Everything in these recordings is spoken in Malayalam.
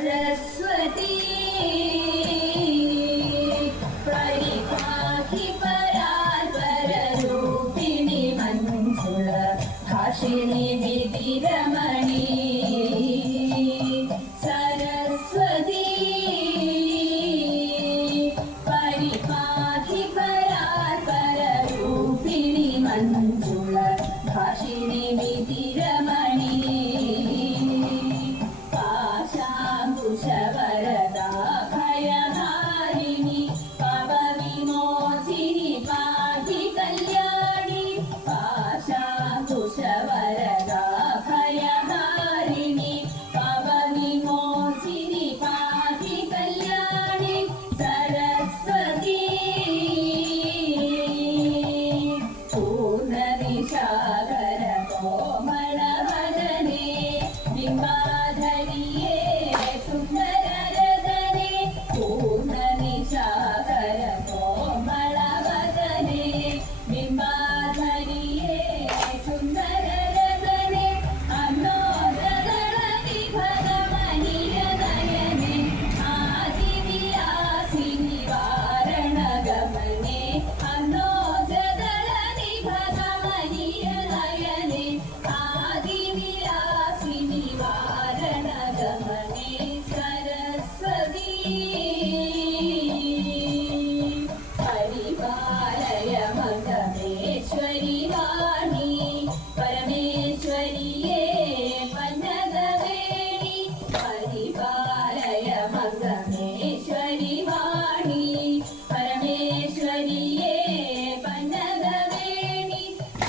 सरस्वती परिपाहि परात्पररूपिणि मञ्जुळ भाषिणि विधिरमणि सरस्वती परिपाहि परात्पररूपिणि मञ्जुळ भाषिणि विधिरमणि वरदा भयहारिणि पापविमोचिनि पाहि कल्याणि पाशाकुशवरदा भयहारिणि पापविमोचिनि पाहि कल्याणि सरस्वती पूर्णदिशाकर कोमलवदने बिम्बाधरिये सुन्दररदने पूर्णनिशाकर कोमलवदने बिम्बाधरिये सुन्दररदने अन्नोदगणविभगमनीयनयने आदिविलासिनि वारणगमने अन्नोदगणविभगमनीयनयने आदिविलासिनि वारणगमने सरस्वती परिपालय मङ्गमेश्वरि वाणी परमेश्वरिये पन्नगवेणि परिपालय मङ्गमेश्वरि वाणी परमेश्वरिये पन्नगवेणि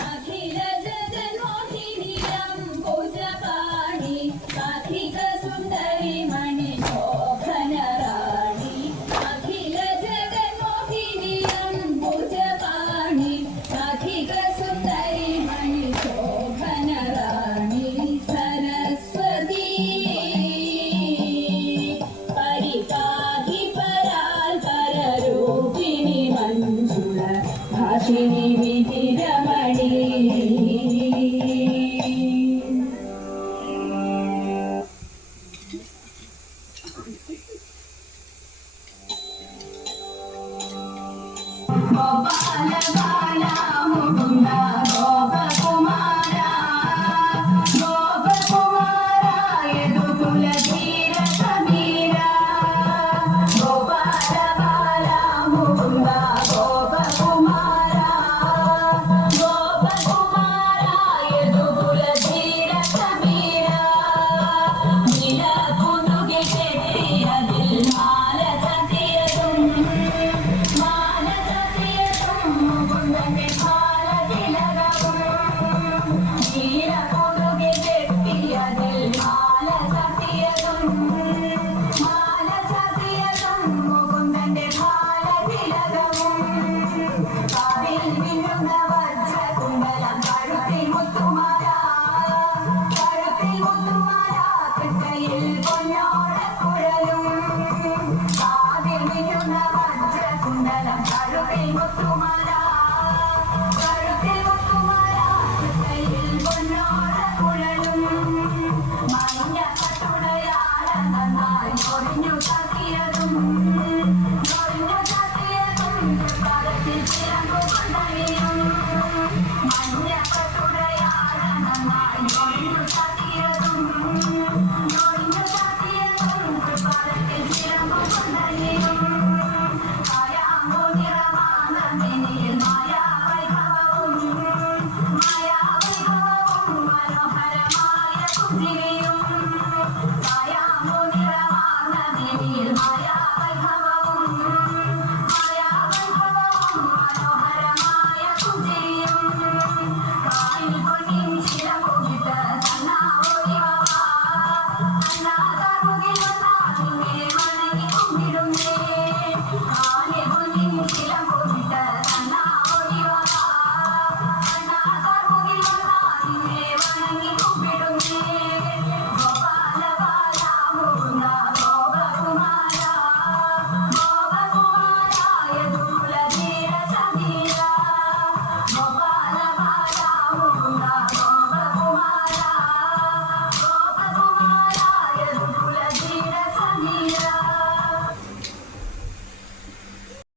अखिल जगन्मोहिनि अम्बुजपाणि काथिक सुन्दरि मणिशोभनराणि अखिल जगन्मोहिनि अम्बुजपाणि काथिक सुन्दरि मणिशोभनराणि सरस्वती परिपाहि परात्पररूपिणि मञ्जुळ भाषिणि विधिरमणि गोपाल बाला मुकुंद गोपकुमारा गोपकुमारा यदुकुल धीर कबीरा गोपाल बाला मुकुंद गोपकुमारा गोपकुमारा यदुकुल धीर कबीरा नील कुंडुगे केतिय दिल माल सतियतुम मुकुंदने भाल तिलकवुम नील कुंडुगे केतिय दिल माल सतियतुम मुकुंदने भाल तिलकवुम കാവിൽ മിന്നുന്ന വജ്രകുണ്ടലം കഴുത്തിൽ മുത്തുമാല തൃക്കൈയിൽ പൊന്നോടക്കുഴലും കാവിൽ മിന്നുന്ന വജ്രകുണ്ടലം കഴുത്തിൽ മുത്തുമാല തൃക്കൈയിൽ പൊന്നോടക്കുഴലും മഞ്ഞപ്പട്ടുടയാട നന്നായി ഒഴിഞ്ഞു തക്കിയതും പാദത്തിൽ ചിറങ്ങു കൊണ്ടണിയും മഞ്ഞപ്പട്ടുടയാട നന്നായി ഒഴിഞ്ഞു തക്കിയതും പാദത്തിൽ ചിറങ്ങു കൊണ്ടണിയും